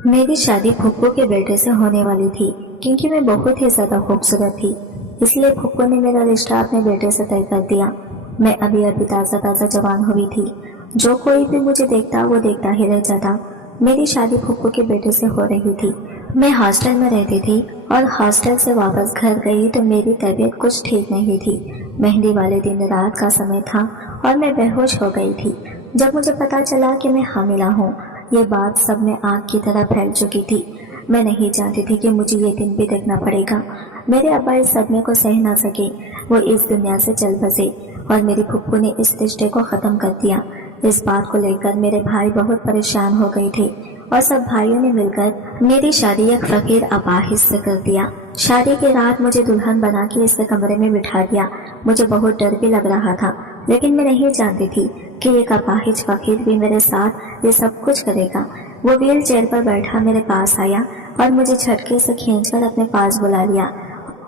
मेरी शादी फुप्पो के बेटे से होने वाली थी। क्योंकि मैं बहुत ही ज्यादा खूबसूरत थी, इसलिए फुप्पो ने मेरा रिश्ता अपने बेटे से तय कर दिया। मैं अभी अभी ताज़ा ताज़ा जवान हुई थी। जो कोई भी मुझे देखता वो देखता ही रह जाता। मेरी शादी फुप्पो के बेटे से हो रही थी। मैं हॉस्टल में रहती थी और हॉस्टल से वापस घर गई तो मेरी तबीयत कुछ ठीक नहीं थी। मेहंदी वाले दिन रात का समय था और मैं बेहोश हो गई थी। जब मुझे पता चला कि मैं हामिला हूँ, ये बात सब में आग की तरह फैल चुकी थी। मैं नहीं जानती थी कि मुझे ये दिन भी देखना पड़ेगा। मेरे अब्बा इस सदमे को सह ना सके, वो इस दुनिया से चल बसे और मेरी फुप्पू ने इस रिश्ते को ख़त्म कर दिया। इस बात को लेकर मेरे भाई बहुत परेशान हो गए थे और सब भाइयों ने मिलकर मेरी शादी एक फकीर अपाहिज से कर दिया। शादी की रात मुझे दुल्हन बना के इसके कमरे में बिठा दिया। मुझे बहुत डर भी लग रहा था, लेकिन मैं नहीं जानती थी कि एक अपाहिज फकीर भी मेरे साथ ये सब कुछ करेगा। वो व्हील चेयर पर बैठा मेरे पास आया और मुझे झटके से खींचकर अपने पास बुला लिया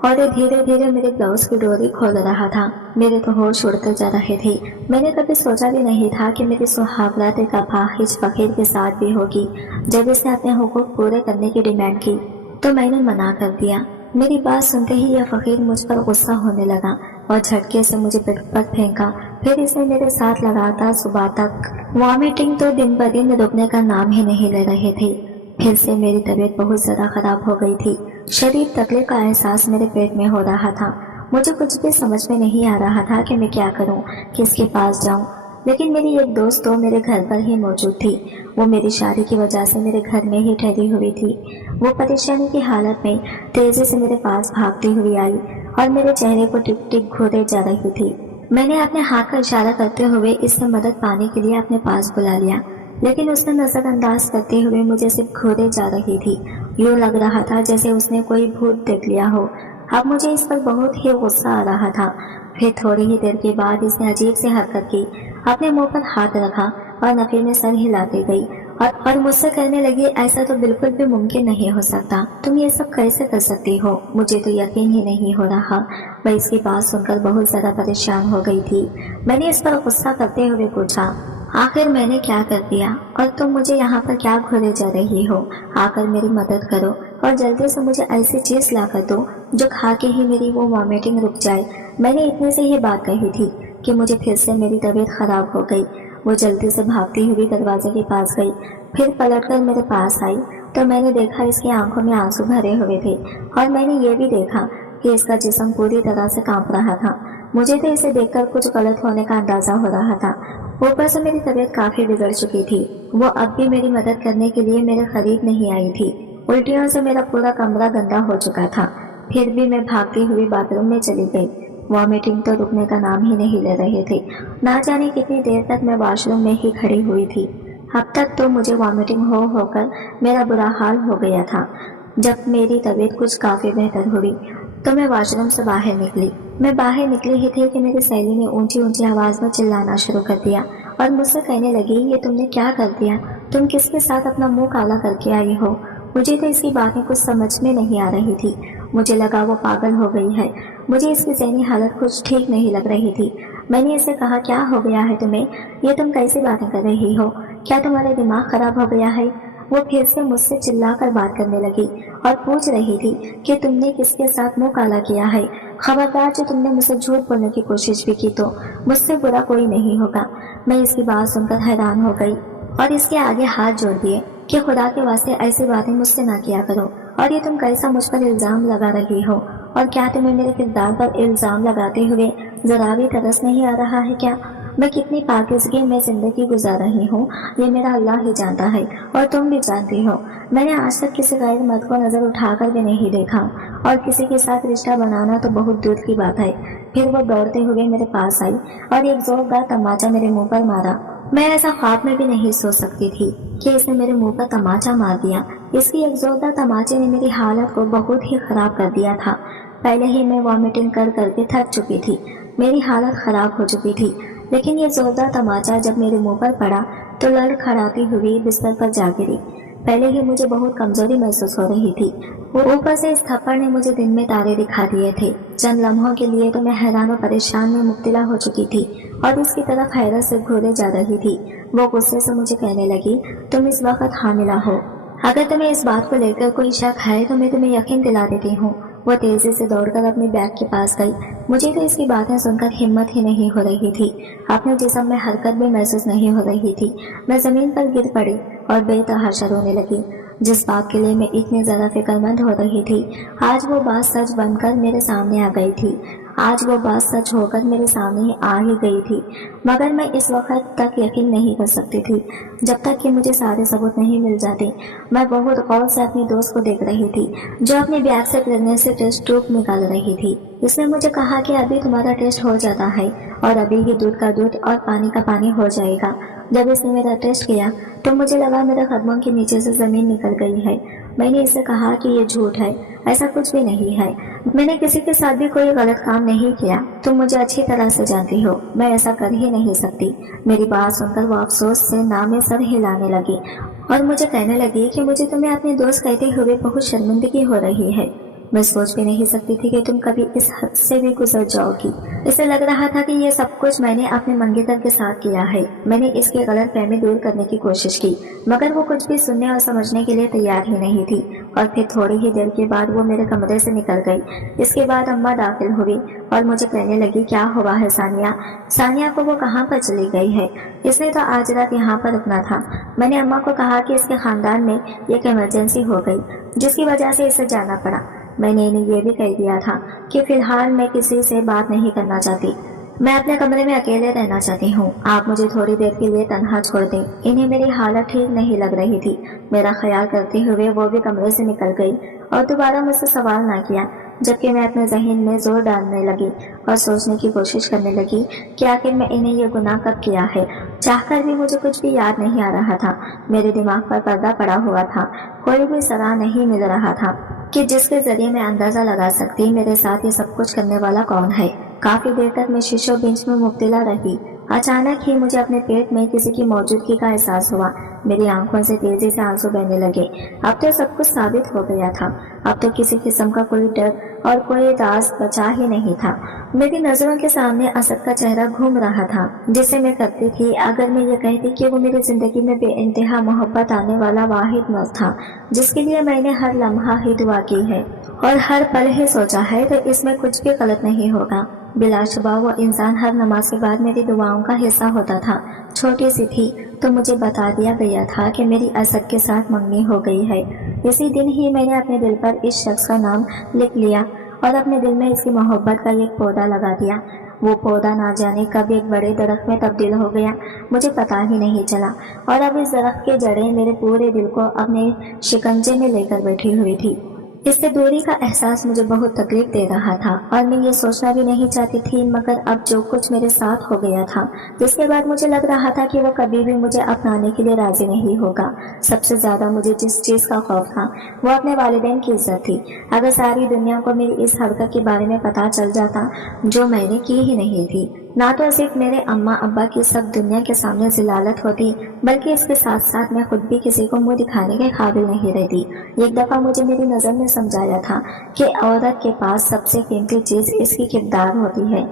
और ये धीरे धीरे मेरे ब्लाउज की डोरी खोल रहा था। मेरे तो होश उड़ते जा रहे थे। मैंने कभी सोचा भी नहीं था कि मेरी सुहागरात एक अपाहिज फकीर के साथ भी होगी। जब इसने अपने हुकूक पूरे करने की डिमांड की तो मैंने मना कर दिया। मेरी बात सुनते ही यह फकीर मुझ पर गुस्सा होने लगा और झटके से मुझे बेड पर फेंका। फिर इसने मेरे साथ लगातार सुबह तक वॉमिटिंग तो दिन ब दिन रुकने का नाम ही नहीं ले रहे थे। फिर से मेरी तबीयत बहुत ज़्यादा ख़राब हो गई थी। शरीर तकलीफ का एहसास मेरे पेट में हो रहा था। मुझे कुछ भी समझ में नहीं आ रहा था कि मैं क्या करूं, किसके पास जाऊं। लेकिन मेरी एक दोस्त तो मेरे घर पर ही मौजूद थी। वो मेरी शादी की वजह से मेरे घर में ही ठहरी हुई थी। वो परेशानी की हालत में तेज़ी से मेरे पास भागती हुई आई और मेरे चेहरे को टिक टिक घूरे जा रही थी। मैंने अपने हाथ का इशारा करते हुए इससे मदद पाने के लिए अपने पास बुला लिया, लेकिन उसने नजरअंदाज करते हुए मुझे सिर्फ घूरे जा रही थी। यूं लग रहा था जैसे उसने कोई भूत देख लिया हो। अब मुझे इस पर बहुत ही गुस्सा आ रहा था। फिर थोड़ी ही देर के बाद इसने अजीब सी हरकत की, अपने मुंह पर हाथ रखा और नफे में सर हिलाती गई और मुझसे कहने लगी, ऐसा तो बिल्कुल भी मुमकिन नहीं हो सकता, तुम ये सब कैसे कर सकती हो? मुझे तो यकीन ही नहीं हो रहा। मैं इसकी बात सुनकर बहुत ज्यादा परेशान हो गई थी। मैंने इस पर गुस्सा करते हुए पूछा, आखिर मैंने क्या कर दिया और तुम मुझे यहाँ पर क्या घूरे जा रही हो? आकर मेरी मदद करो और जल्दी से मुझे ऐसी चीज ला कर दो जो खा के ही मेरी वो वॉमिटिंग रुक जाए। मैंने इतने से ही बात कही थी कि मुझे फिर से मेरी तबीयत खराब हो गई। वो जल्दी से भागती हुई दरवाजे के पास गई, फिर पलटकर मेरे पास आई तो मैंने देखा इसकी आंखों में आंसू भरे हुए थे और मैंने ये भी देखा कि इसका जिस्म पूरी तरह से कांप रहा था। मुझे तो इसे देखकर कुछ गलत होने का अंदाजा हो रहा था। ऊपर से मेरी तबीयत काफी बिगड़ चुकी थी। वो अब भी मेरी मदद करने के लिए मेरे करीब नहीं आई थी। उल्टियों से मेरा पूरा कमरा गंदा हो चुका था। फिर भी मैं भागती हुई बाथरूम में चली गई। वॉमिटिंग तो रुकने का नाम ही नहीं ले रहे थे। ना जाने कितनी देर तक मैं वॉशरूम में ही खड़ी हुई थी। अब तक तो मुझे वॉमिटिंग हो होकर मेरा बुरा हाल हो गया था। जब मेरी तबीयत कुछ काफी बेहतर हुई तो मैं वॉशरूम से बाहर निकली। मैं बाहर निकली ही थी कि मेरी सहेली ने ऊंची ऊंची आवाज में चिल्लाना शुरू कर दिया और मुझसे कहने लगी, ये तुमने क्या कर दिया? तुम किसके साथ अपना मुंह काला करके आई हो? मुझे तो इसकी बातें कुछ समझ में नहीं आ रही थी। मुझे लगा वो पागल हो गई है। मुझे इसकी ज़हनी हालत कुछ ठीक नहीं लग रही थी। मैंने इसे कहा, क्या हो गया है तुम्हें? ये तुम कैसी बातें कर रही हो? क्या तुम्हारा दिमाग खराब हो गया है? वो फिर से मुझसे चिल्लाकर बात करने लगी और पूछ रही थी कि तुमने किसके साथ मुंह काला किया है। खबरदार, जो तुमने मुझसे झूठ बोलने की कोशिश भी की तो मुझसे बुरा कोई नहीं होगा। मैं इसकी बात सुनकर हैरान हो गई और इसके आगे हाथ जोड़ दिए कि खुदा के वास्ते ऐसी बातें मुझसे ना किया करो। और ये तुम कैसा मुझ पर इल्जाम लगा रही हो? और क्या तुम्हें मेरे किरदार पर इल्जाम लगाते हुए जरा भी तरस नहीं आ रहा है क्या? मैं कितनी पाकीज़गी में जिंदगी गुजार रही हूँ ये मेरा अल्लाह ही जानता है और तुम भी जानती हो। मैंने आज तक किसी गैर मर्द को नजर उठाकर भी नहीं देखा और किसी के साथ रिश्ता बनाना तो बहुत दूर की बात है। फिर वो दौड़ते हुए मेरे पास आई और एक जोरदार तमाचा मेरे मुंह पर मारा। मैं ऐसा ख्वाब में भी नहीं सोच सकती थी कि इसने मेरे मुंह पर तमाचा मार दिया। इसकी एक जोरदार तमाचे ने मेरी हालत को बहुत ही खराब कर दिया था। पहले ही मैं वॉमिटिंग कर करके थक चुकी थी। मेरी हालत खराब हो चुकी थी, लेकिन ये जोरदार तमाचा जब मेरे मुंह पर पड़ा तो लड़खड़ाती हुई बिस्तर पर जा गिरी। पहले ही मुझे बहुत कमजोरी महसूस हो रही थी। ऊपर से इस थप्पड़ ने मुझे दिन में तारे दिखा दिए थे। चंद लम्हों के लिए तो मैं हैरान और परेशान में मुब्तला हो चुकी थी और इसकी तरफ हैरत से घूरे जा रही थी। वो गुस्से से मुझे कहने लगी, तुम इस वक्त हामिला हो। अगर तुम्हें इस बात को लेकर कोई शक है तो मैं तुम्हें यकीन दिला देती हूँ। वो तेजी से दौड़कर अपनी बैग के पास गई। मुझे तो इसकी बातें सुनकर हिम्मत ही नहीं हो रही थी। अपने जिस्म में हरकत भी महसूस नहीं हो रही थी। मैं जमीन पर गिर पड़ी और बेतहाशा रोने लगी। जिस बात के लिए मैं इतनी ज्यादा फिक्रमंद हो रही थी, आज वो बात सच बनकर मेरे सामने आ गई थी। आज वो बात सच होकर मेरे सामने ही आ ही गई थी, मगर मैं इस वक्त तक यकीन नहीं कर सकती थी जब तक कि मुझे सारे सबूत नहीं मिल जाते। मैं बहुत गौर से अपनी दोस्त को देख रही थी जो अपने बैग से प्रेगनेंसी टेस्ट ट्यूब निकाल रही थी। इसने मुझे कहा कि अभी तुम्हारा टेस्ट हो जाता है और अभी ही दूध का दूध और पानी का पानी हो जाएगा। जब इसने मेरा टेस्ट किया तो मुझे लगा मेरे कदमों के नीचे से जमीन निकल गई है। मैंने इससे कहा कि ये झूठ है, ऐसा कुछ भी नहीं है। मैंने किसी के साथ भी कोई गलत काम नहीं किया। तुम मुझे अच्छी तरह से जानती हो, मैं ऐसा कर ही नहीं सकती। मेरी बात सुनकर वो अफसोस से ना में सर हिलाने लगी और मुझे कहने लगी कि मुझे तुम्हें अपने दोस्त कहते हुए बहुत शर्मिंदगी हो रही है। मैं सोच भी नहीं सकती थी कि तुम कभी इस हद से भी गुजर जाओगी। इसे लग रहा था कि ये सब कुछ मैंने अपने मंगेतर के साथ किया है। मैंने इसकी गलतफहमी दूर करने की कोशिश की, मगर वो कुछ भी सुनने और समझने के लिए तैयार ही नहीं थी। और फिर थोड़ी ही देर के बाद वो मेरे कमरे से निकल गई। इसके बाद अम्मा दाखिल हुई और मुझे कहने लगी, क्या हुआ है सानिया? सानिया को वो कहाँ पर चली गई है? इसने तो आज रात यहाँ पर रुकना था। मैंने अम्मा को कहा कि इसके खानदान में एक इमरजेंसी हो गई जिसकी वजह से इसे जाना पड़ा। मैंने इन्हें यह भी कह दिया था कि फिलहाल मैं किसी से बात नहीं करना चाहती। मैं अपने कमरे में अकेले रहना चाहती हूँ। आप मुझे थोड़ी देर के लिए तन्हा छोड़ दें। इन्हें मेरी हालत ठीक नहीं लग रही थी। मेरा ख्याल करते हुए वो भी कमरे से निकल गई और दोबारा मुझसे सवाल ना किया, जबकि मैं अपने जहन में जोर डालने लगी और सोचने की कोशिश करने लगी कि आखिर मैं इन्हें यह गुनाह कब किया है। चाहकर भी मुझे कुछ भी याद नहीं आ रहा था। मेरे दिमाग पर पर्दा पड़ा हुआ था। कोई भी सलाह नहीं मिल रहा था कि जिसके जरिए मैं अंदाजा लगा सकती मेरे साथ ये सब कुछ करने वाला कौन है। काफी देर तक मैं शीशो बेंच में मुब्तला रही। अचानक ही मुझे अपने पेट में किसी की मौजूदगी का एहसास हुआ। मेरी आंखों से तेजी से आंसू बहने लगे। अब तो सब कुछ साबित हो गया था। अब तो किसी किस्म का कोई डर और कोई राज बचा ही नहीं था। मेरी नजरों के सामने असद का चेहरा घूम रहा था, जिसे मैं करती थी अगर मैं ये कहती कि वो मेरी जिंदगी में बेइंतहा मोहब्बत आने वाला वाहिद मर्द था जिसके लिए मैंने हर लम्हा ही दुआ की है और हर पल ही सोचा है, तो इसमें कुछ भी गलत नहीं होगा। बिलाशुबा वो इंसान हर नमाज के बाद मेरी दुआओं का हिस्सा होता था। छोटी सी थी तो मुझे बता दिया गया था कि मेरी असद के साथ मंगनी हो गई है। इसी दिन ही मैंने अपने दिल पर इस शख्स का नाम लिख लिया और अपने दिल में इसकी मोहब्बत का एक पौधा लगा दिया। वो पौधा ना जाने कब एक बड़े दरख्त में तब्दील हो गया, मुझे पता ही नहीं चला। और अब इस दरख्त के जड़ें मेरे पूरे दिल को अपने शिकंजे में लेकर बैठी हुई थी। इससे दूरी का एहसास मुझे बहुत तकलीफ दे रहा था और मैं ये सोचना भी नहीं चाहती थी, मगर अब जो कुछ मेरे साथ हो गया था, जिसके बाद मुझे लग रहा था कि वो कभी भी मुझे अपनाने के लिए राजी नहीं होगा। सबसे ज्यादा मुझे जिस चीज का खौफ था वो अपने वालिदैन की इज्जत थी। अगर सारी दुनिया को मेरी इस हरकत के बारे में पता चल जाता जो मैंने की ही नहीं थी, ना तो सिर्फ मेरे अम्मा अब्बा की सब दुनिया के सामने जिलालत होती, बल्कि इसके साथ साथ मैं खुद भी किसी को मुंह दिखाने के काबिल नहीं रहती। एक दफा मुझे मेरी नजर ने समझाया था कि औरत के पास सबसे कीमती चीज इसकी किरदार होती है।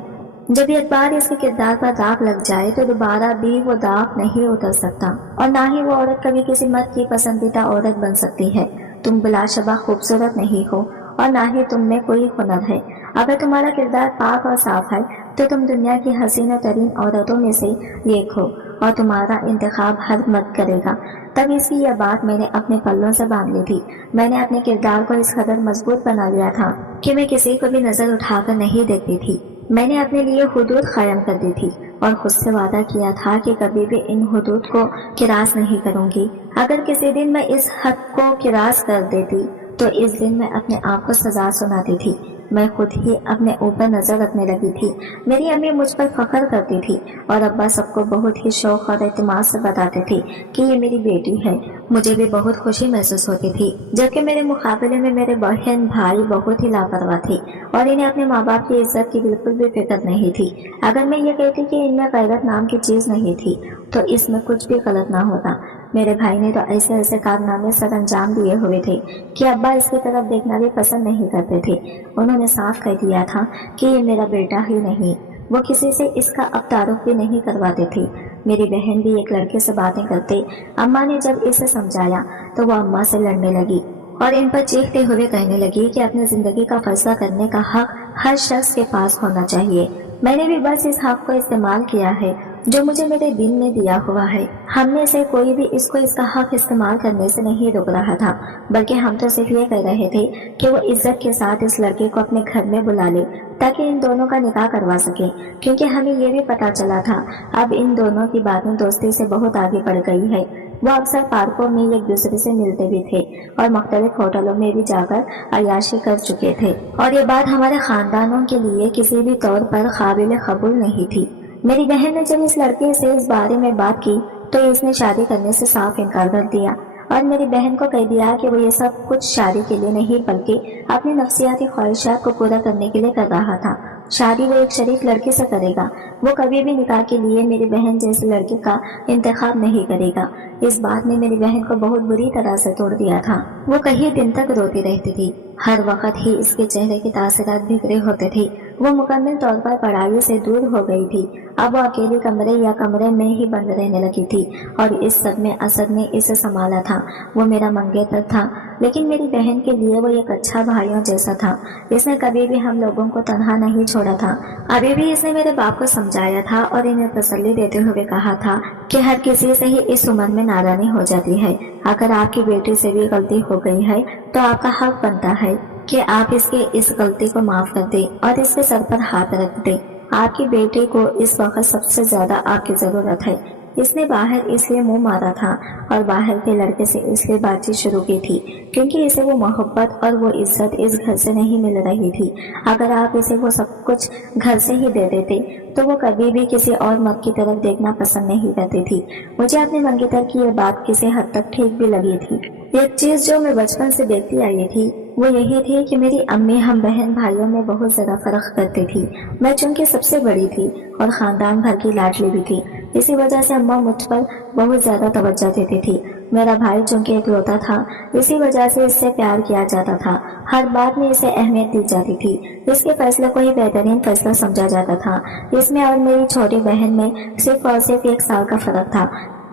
जब एक बार इसके किरदार पर दाग लग जाए तो दोबारा भी वो दाग नहीं उतर सकता और ना ही वो औरत कभी किसी मर्द की पसंदीदा औरत बन सकती है। तुम बिलाशुबा खूबसूरत नहीं हो और ना ही तुम में कोई हुनर है। अगर तुम्हारा किरदार पाक और साफ है तो तुम दुनिया की हसीना तरीन औरतों में से एक हो और तुम्हारा इंतखाब हर मर्द करेगा। तब इसकी यह बात मैंने अपने पल्लों से बांध ली थी। मैंने अपने किरदार को इस कदर मजबूत बना लिया था कि मैं किसी को भी नजर उठाकर नहीं देखती थी। मैंने अपने लिए हुदूद कायम कर दी थी और खुद से वादा किया था कि कभी भी इन हुदूद को किरास नहीं करूंगी। अगर किसी दिन मैं इस हद को किरास कर देती तो इस दिन मैं अपने आप को सजा सुनाती थी। मैं खुद ही अपने ऊपर नजर रखने लगी थी। मेरी अम्मी मुझ पर फख्र करती थी और अब्बा सबको बहुत ही शौक और एतमाद से बताते थे कि ये मेरी बेटी है। मुझे भी बहुत खुशी महसूस होती थी, जबकि मेरे मुकाबले में मेरे बहन भाई बहुत ही लापरवाह थे और इन्हें अपने माँ बाप की इज्जत की बिल्कुल भी फिक्र नहीं थी। अगर मैं ये कहती कि इनमें गैरत नाम की चीज नहीं थी तो इसमें कुछ भी गलत ना होता। मेरे भाई ने तो ऐसे ऐसे कारनामे सर अंजाम दिए हुए थे कि अब्बा इसकी तरफ देखना भी पसंद नहीं करते थे। उन्होंने साफ कह दिया था कि ये मेरा बेटा ही नहीं وہ کسی سے اس کا اب تعارف بھی نہیں کرواتی تھی۔ میری بہن بھی ایک لڑکے سے باتیں کرتے۔ اماں نے جب اسے سمجھایا تو وہ اماں سے لڑنے لگی اور ان پر چیختے ہوئے کہنے لگی کہ اپنی زندگی کا فیصلہ کرنے کا حق ہر شخص کے پاس ہونا چاہیے۔ میں نے بھی بس اس حق کو استعمال کیا ہے جو مجھے میرے دین نے دیا ہوا ہے۔ ہم میں سے کوئی بھی اس کو اس کا حق استعمال کرنے سے نہیں رک رہا تھا، بلکہ ہم تو صرف یہ کہہ رہے تھے کہ وہ عزت کے ساتھ اس لڑکے کو اپنے گھر میں بلا لے تاکہ ان دونوں کا نکاح کروا سکے، کیونکہ ہمیں یہ بھی پتا چلا تھا اب ان دونوں کی باتیں دوستی سے بہت آگے بڑھ گئی ہے۔ وہ اکثر پارکوں میں ایک دوسرے سے ملتے بھی تھے اور مختلف ہوٹلوں میں بھی جا کر عیاشی کر چکے تھے، اور یہ بات ہمارے خاندانوں کے لیے کسی بھی طور پر قابل قبول نہیں تھی۔ میری بہن نے جب اس لڑکے سے اس بارے میں بات کی تو اس نے شادی کرنے سے صاف انکار کر دیا اور میری بہن کو کہہ دیا کہ وہ یہ سب کچھ شادی کے لیے نہیں بلکہ اپنی نفسیاتی خواہشات کو پورا کرنے کے لیے کر رہا تھا۔ شادی وہ ایک شریف لڑکے سے کرے گا، وہ کبھی بھی نکاح کے لیے میری بہن جیسے لڑکے کا انتخاب نہیں کرے گا۔ اس بات نے میری بہن کو بہت بری طرح سے توڑ دیا تھا۔ وہ کئی دن تک روتی رہتی تھی، ہر وقت ہی اس کے چہرے کے تاثرات بگڑے ہوتے تھے۔ وہ مکمل طور پر پڑھائی سے دور ہو گئی تھی، اب وہ اکیلے کمرے میں ہی بند رہنے لگی تھی، اور اس صدمے اسد نے اسے سنبھالا تھا۔ وہ میرا منگیتر تھا، لیکن میری بہن کے لیے وہ ایک اچھا بھائیوں جیسا تھا۔ اس نے کبھی بھی ہم لوگوں کو تنہا نہیں چھوڑا تھا۔ ابھی بھی اس نے میرے باپ کو سمجھایا تھا اور انہیں تسلی دیتے ہوئے کہا تھا کہ ہر کسی سے ہی اس عمر میں نادانی ہو جاتی ہے۔ اگر آپ کی بیٹی سے بھی غلطی ہو گئی ہے تو آپ کا حق بنتا ہے کہ آپ اس کے اس غلطی کو معاف کر دیں اور اس کے سر پر ہاتھ رکھ دیں۔ آپ کی بیٹی کو اس وقت سب سے زیادہ آپ کی ضرورت ہے۔ اس نے باہر اس لیے منہ مارا تھا اور باہر کے لڑکے سے اس لیے بات چیت شروع کی تھی کیونکہ اسے وہ محبت اور وہ عزت اس گھر سے نہیں مل رہی تھی۔ اگر آپ اسے وہ سب کچھ گھر سے ہی دے دیتے تو وہ کبھی بھی کسی اور مرد کی طرف دیکھنا پسند نہیں کرتی تھی۔ مجھے اپنے منگیتر کی یہ بات کسی حد تک ٹھیک بھی لگی تھی۔ ایک چیز جو میں بچپن سے دیکھتی آئی تھی وہ یہی تھی کہ میری امی ہم بہن بھائیوں میں بہت زیادہ فرق کرتی تھی۔ میں چونکہ سب سے بڑی تھی اور خاندان بھر کی لاڈلی بھی تھی، اسی وجہ سے اماں مجھ پر بہت زیادہ توجہ دیتی تھی۔ میرا بھائی چونکہ اکلوتا تھا، اسی وجہ سے اس سے پیار کیا جاتا تھا، ہر بات میں اسے اہمیت دی جاتی تھی، اس کے فیصلے کو ہی بہترین فیصلہ سمجھا جاتا تھا۔ اس میں اور میری چھوٹی بہن میں صرف اور صرف 1 سال کا فرق تھا۔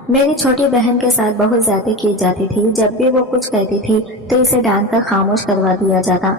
میری چھوٹی بہن کے ساتھ بہت زیادتی کی جاتی تھی، جب بھی وہ کچھ کہتی تھی تو اسے ڈانٹ کر خاموش کروا دیا جاتا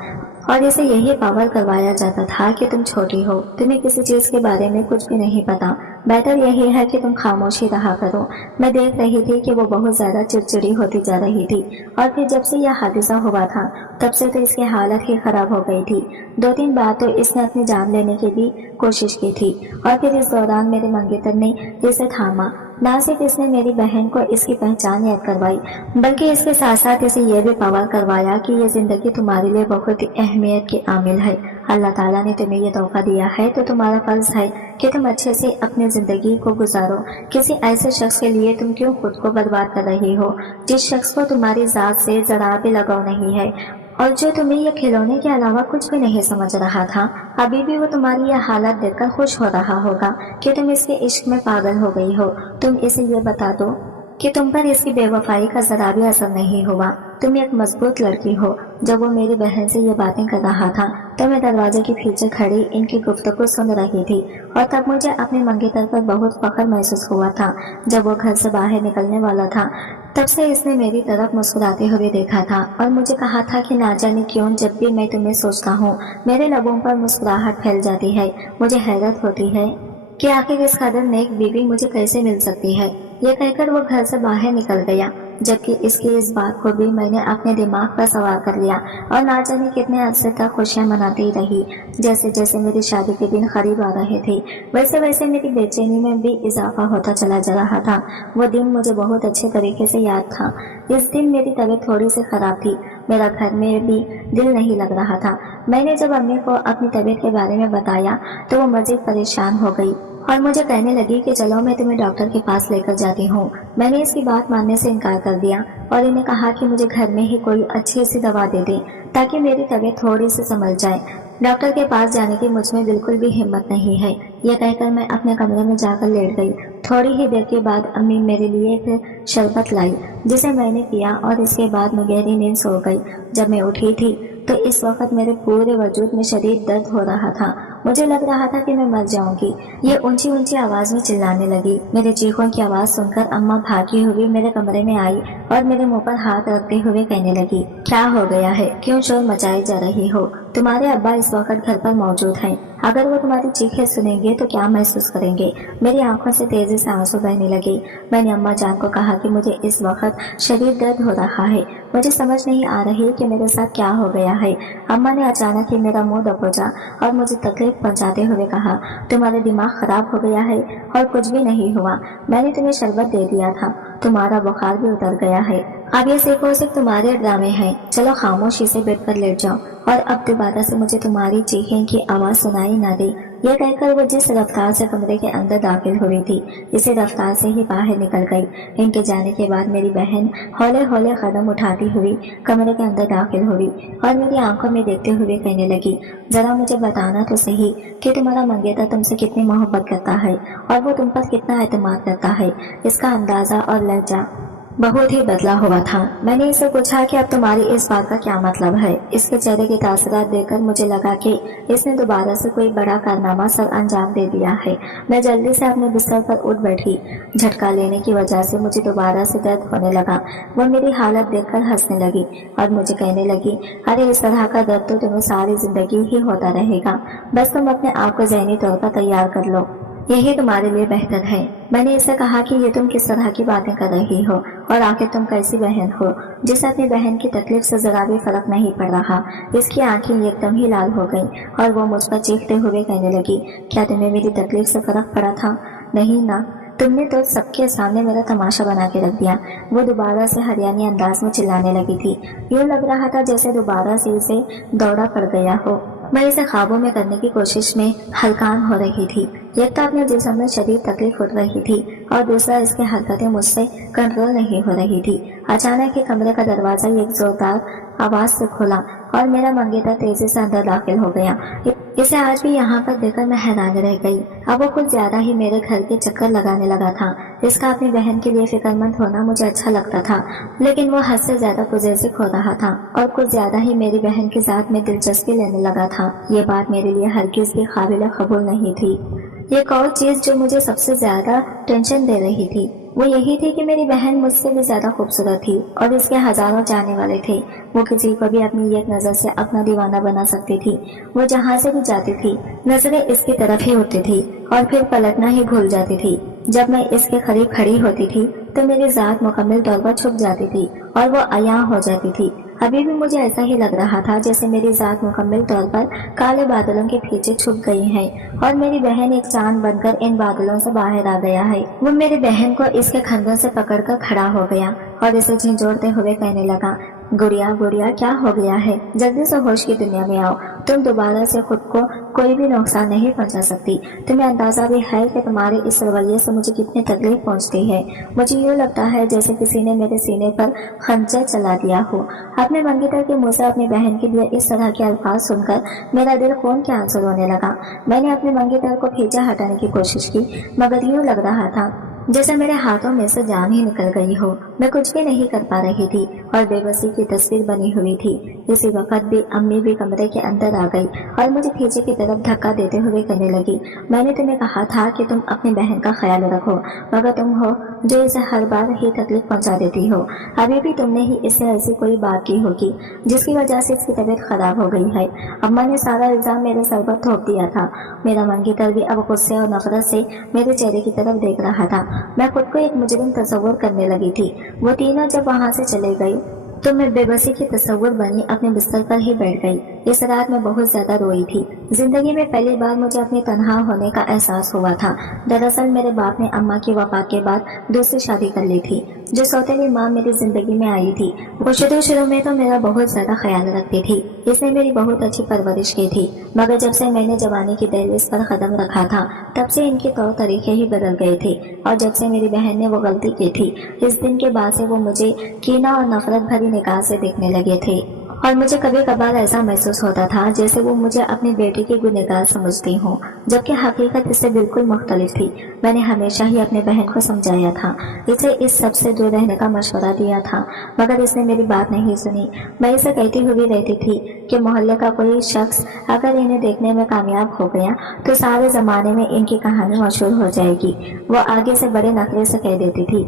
اور اسے یہی پاور کروایا جاتا تھا کہ تم چھوٹی ہو، تمہیں کسی چیز کے بارے میں کچھ بھی نہیں پتا، بہتر یہی ہے کہ تم خاموش ہی رہا کرو۔ میں دیکھ رہی تھی کہ وہ بہت زیادہ چڑچڑی ہوتی جا رہی تھی، اور پھر جب سے یہ حادثہ ہوا تھا تب سے تو اس کی حالت ہی خراب ہو گئی تھی۔ 2-3 بار تو اس نے اپنی جان لینے کی بھی کوشش کی تھی، اور پھر اس دوران میرے منگیتر نے اسے تھاما۔ نہ صرف اس نے میری بہن کو اس کی پہچان یاد کروائی بلکہ اس کے ساتھ ساتھ اسے یہ بھی پاور کروایا کہ یہ زندگی تمہارے لیے بہت اہمیت کی عامل ہے۔ اللہ تعالیٰ نے تمہیں یہ تحفہ دیا ہے تو تمہارا فرض ہے کہ تم اچھے سے اپنی زندگی کو گزارو۔ کسی ایسے شخص کے لیے تم کیوں خود کو برباد کر رہی ہو جس شخص کو تمہاری ذات سے ذرا بھی لگاؤ نہیں ہے اور جو تمہیں یہ کھلونے کے علاوہ کچھ بھی نہیں سمجھ رہا تھا۔ ابھی بھی وہ تمہاری یہ حالت دیکھ کر خوش ہو رہا ہوگا کہ تم اس کے عشق میں پاگل ہو گئی ہو۔ تم اسے یہ بتا دو کہ تم پر اس کی بے وفائی کا ذرا بھی اثر نہیں ہوا۔ تم ایک مضبوط لڑکی ہو۔ جب وہ میری بہن سے یہ باتیں کر رہا تھا تو میں دروازے کے پیچھے کھڑی ان کی گفتگو سن رہی تھی، اور تب مجھے اپنے منگیتر پر بہت فخر محسوس ہوا تھا۔ جب وہ گھر سے باہر نکلنے والا تھا تب سے اس نے میری طرف مسکراتے ہوئے دیکھا تھا اور مجھے کہا تھا کہ نہ جانے کیوں جب بھی میں تمہیں سوچتا ہوں میرے لبوں پر مسکراہٹ پھیل جاتی ہے۔ مجھے حیرت ہوتی ہے کہ آخر اس قدر نیک بیوی مجھے کیسے مل سکتی ہے۔ یہ کہہ کر وہ گھر سے باہر نکل گیا، جبکہ اس کی اس بات کو بھی میں نے اپنے دماغ پر سوار کر لیا اور نہ جانے کتنے عرصے تک خوشیاں مناتی رہی۔ جیسے جیسے میری شادی کے دن قریب آ رہے تھے ویسے ویسے میری بے چینی میں بھی اضافہ ہوتا چلا جا رہا تھا۔ وہ دن مجھے بہت اچھے طریقے سے یاد تھا۔ اس دن میری طبیعت تھوڑی سی خراب تھی، میرا گھر میں بھی دل نہیں لگ رہا تھا۔ میں نے جب امی کو اپنی طبیعت کے بارے میں بتایا تو وہ مزید پریشان ہو گئی اور مجھے کہنے لگی کہ چلو میں تمہیں ڈاکٹر کے پاس لے کر جاتی ہوں۔ میں نے اس کی بات ماننے سے انکار کر دیا اور انہیں کہا کہ مجھے گھر میں ہی کوئی اچھی سی دوا دے دیں تاکہ میری طبیعت تھوڑی سی سنبھل جائے۔ ڈاکٹر کے پاس جانے کی مجھ میں بالکل بھی ہمت نہیں ہے۔ یہ کہہ کر میں اپنے کمرے میں جا کر لیٹ گئی۔ تھوڑی ہی دیر کے بعد امی میرے لیے ایک شربت لائی جسے میں نے پیا اور اس کے بعد میں گہری نیند سو گئی۔ جب میں اٹھی تھی تو اس وقت میرے پورے وجود میں شدید درد ہو رہا تھا मुझे लग रहा था कि मैं मर जाऊंगी। ये ऊंची ऊंची आवाज में चिल्लाने लगी। मेरे चीखों की आवाज सुनकर अम्मा भागी हुई मेरे कमरे में आई और मेरे मुंह पर हाथ रखते हुए कहने लगी, क्या हो गया है, क्यों शोर मचाई जा रही हो? तुम्हारे अब्बा इस वक्त घर पर मौजूद हैं। अगर वो तुम्हारी चीखें सुनेंगे तो क्या महसूस करेंगे? मेरी आंखों से तेजी से आंसू बहने लगे। मैंने अम्मा जान को कहा कि मुझे इस वक्त शदीद दर्द हो रहा है, मुझे समझ नहीं आ रही कि मेरे साथ क्या हो गया है। अम्मा ने अचानक ही मेरा मुंह दबोचा और मुझे तकलीफ पहुंचाते हुए कहा, तुम्हारा दिमाग खराब हो गया है और कुछ भी नहीं हुआ। मैंने तुम्हें शरबत दे दिया था, तुम्हारा बुखार भी उतर गया है। अब ये सिर्फ तुम्हारे ड्रामे हैं। चलो खामोशी से बेड पर लेट जाओ और अब दोबारा से मुझे तुम्हारी चीखें की आवाज सुनाई ना दे। यह कहकर वो जिस रफ्तार से कमरे के अंदर दाखिल हुई थी, इसी रफ्तार से ही बाहर निकल गई। इनके जाने के बाद मेरी बहन हौले हौले कदम उठाती हुई कमरे के अंदर दाखिल हुई और मेरी आंखों में देखते हुए कहने लगी, जरा मुझे बताना तो सही कि तुम्हारा मंगेतर तुमसे कितनी मोहब्बत करता है और वो तुम पर कितना एतमाद करता है। इसका अंदाजा और लहजा बहुत ही बदला हुआ था। मैंने इसे पूछा कि अब तुम्हारी इस बात का क्या मतलब है। इसके चेहरे के तासरात देखकर मुझे लगा कि इसने दोबारा से कोई बड़ा कारनामा सर अंजाम दे दिया है। मैं जल्दी से अपने बिस्तर पर उठ बैठी। झटका लेने की वजह से मुझे दोबारा से दर्द होने लगा। वो मेरी हालत देखकर हंसने लगी और मुझे कहने लगी, अरे इस तरह का दर्द तो तुम्हें सारी जिंदगी ही होता रहेगा, बस तुम अपने आप को ज़हनी तौर पर तैयार कर लो, यही तुम्हारे लिए बेहतर है। मैंने इसे कहा कि ये तुम किस तरह की बातें कर रही हो और आखिर तुम कैसी बहन हो जिसे अपनी बहन की तकलीफ से जरा भी फर्क नहीं पड़ रहा। इसकी आंखें एकदम ही लाल हो गईं और वो मुझ पर चीखते हुए कहने लगी, क्या तुम्हें मेरी तकलीफ से फर्क पड़ा था? नहीं ना, तुमने तो सबके सामने मेरा तमाशा बना के रख दिया। वो दोबारा से हरियाणी अंदाज में चिल्लाने लगी थी। यूं लग रहा था जैसे दोबारा से इसे दौड़ा पड़ गया हो। मैं इसे ख्वाबों में करने की कोशिश में हलकान हो रही थी। एक तो अपने जिस्म में शदीद तकलीफ उठ रही थी और दूसरा इसकी हरकतें मुझसे कंट्रोल नहीं हो रही थी। अचानक ही कमरे का दरवाजा एक जोरदार आवाज से खुला और मेरा मंगेतर तेजी से अंदर दाखिल हो गया। इसे आज भी यहाँ पर देखकर मैं हैरान रह गई। अब वो कुछ ज्यादा ही मेरे घर के चक्कर लगाने लगा था। इसका अपनी बहन के लिए फिक्रमंद होना मुझे अच्छा लगता था, लेकिन वो हद से ज्यादा पॉजिटिव हो रहा था और कुछ ज्यादा ही मेरी बहन की जात में दिलचस्पी लेने लगा था। ये बात मेरे लिए हरगिज भी काबिल कबूल नहीं थी। एक और चीज जो मुझे सबसे ज्यादा टेंशन दे रही थी वो यही थी कि मेरी बहन मुझसे भी ज्यादा खूबसूरत थी और इसके हजारों चाहने वाले थे। वो किसी को भी अपनी एक नजर से अपना दीवाना बना सकती थी। वो जहाँ से भी जाती थी नजरें इसकी तरफ ही होती थी और फिर पलटना ही भूल जाती थी। जब मैं इसके करीब खड़ी होती थी तो मेरी जात मुकम्मल तौर पर छुप जाती थी और वो अयां हो जाती थी। अभी भी मुझे ऐसा ही लग रहा था जैसे मेरी जात मुकम्मल तौर पर काले बादलों के पीछे छुप गई है और मेरी बहन एक चांद बनकर इन बादलों से बाहर आ गया है। वो मेरी बहन को इसके खंधों से पकड़कर खड़ा हो गया और इसे झिंझोड़ते हुए कहने लगा, गुड़िया गुड़िया क्या हो गया है? जल्दी से होश की दुनिया में आओ। तुम दोबारा से खुद को कोई भी नुकसान नहीं पहुंचा सकती। तुम्हें अंदाजा भी है कि तुम्हारे इस रवैये से मुझे कितनी तकलीफ पहुंचती है। मुझे यूँ लगता है जैसे किसी ने मेरे सीने पर खंजर चला दिया हो। अपने मंगेतर के मुंह से अपनी बहन के लिए इस तरह के अल्फाज सुनकर मेरा दिल खून के आंसू रोने लगा। मैंने अपने मंगेतर को खींचा हटाने की कोशिश की, मगर यूँ लग रहा था जैसे मेरे हाथों में से जान ही निकल गई हो। मैं कुछ भी नहीं कर पा रही थी और बेबसी की तस्वीर बनी हुई थी। इसी वक्त भी अम्मी भी कमरे के अंदर आ गई और मुझे पीछे की तरफ धक्का देते हुए कहने लगी, मैंने तुम्हें कहा था कि तुम अपनी बहन का ख्याल रखो, मगर तुम हो जो इसे हर बार ही तकलीफ पहुंचा देती हो। अभी भी तुमने ही इससे ऐसी कोई बात की होगी जिसकी वजह से इसकी तबीयत खराब हो गई है। अम्मा ने सारा इल्जाम मेरे सर पर थोप दिया था। मेरा मंगेतर भी अब गुस्से और नफरत से मेरे चेहरे की तरफ देख रहा था। मैं खुद को एक मुजरिम तस्वुर करने लगी थी। वो तीनों जब वहां से चले गए तो मैं बेबसी की तस्वुर बनी अपने बिस्तर पर ही बैठ गई। इस रात में बहुत ज्यादा रोई थी। जिंदगी में पहली बार मुझे अपने तन्हा होने का एहसास हुआ था। दरअसल मेरे बाप ने अम्मा की वफात के बाद दूसरी शादी कर ली थी। जो सौतेली माँ मेरी जिंदगी में आई थी वो शुरू में तो मेरा बहुत ज्यादा ख्याल रखती थी। इसने मेरी बहुत अच्छी परवरिश की थी, मगर जब से मैंने जवानी की दहलीज पर कदम रखा था तब से इनके तौर तरीके ही बदल गए थे। और जब से मेरी बहन ने वो गलती की थी, इस दिन के बाद से वो मुझे कीना और नफरत भरी निगाह से देखने लगे थे। और मुझे कभी कभार ऐसा महसूस होता था जैसे वो मुझे अपनी बेटी की गुनहगार समझती हूँ, जबकि हकीकत इससे बिल्कुल मुख्तलिफ थी। मैंने हमेशा ही अपनी बहन को समझाया था, इसे इस सब से दूर रहने का मशवरा दिया था, मगर इसने मेरी बात नहीं सुनी। मैं इसे कहती हुई रहती थी कि मोहल्ले का कोई शख्स अगर इन्हें देखने में कामयाब हो गया तो सारे ज़माने में इनकी कहानी मशहूर हो जाएगी। वो आगे से बड़े नखरे से कह देती थी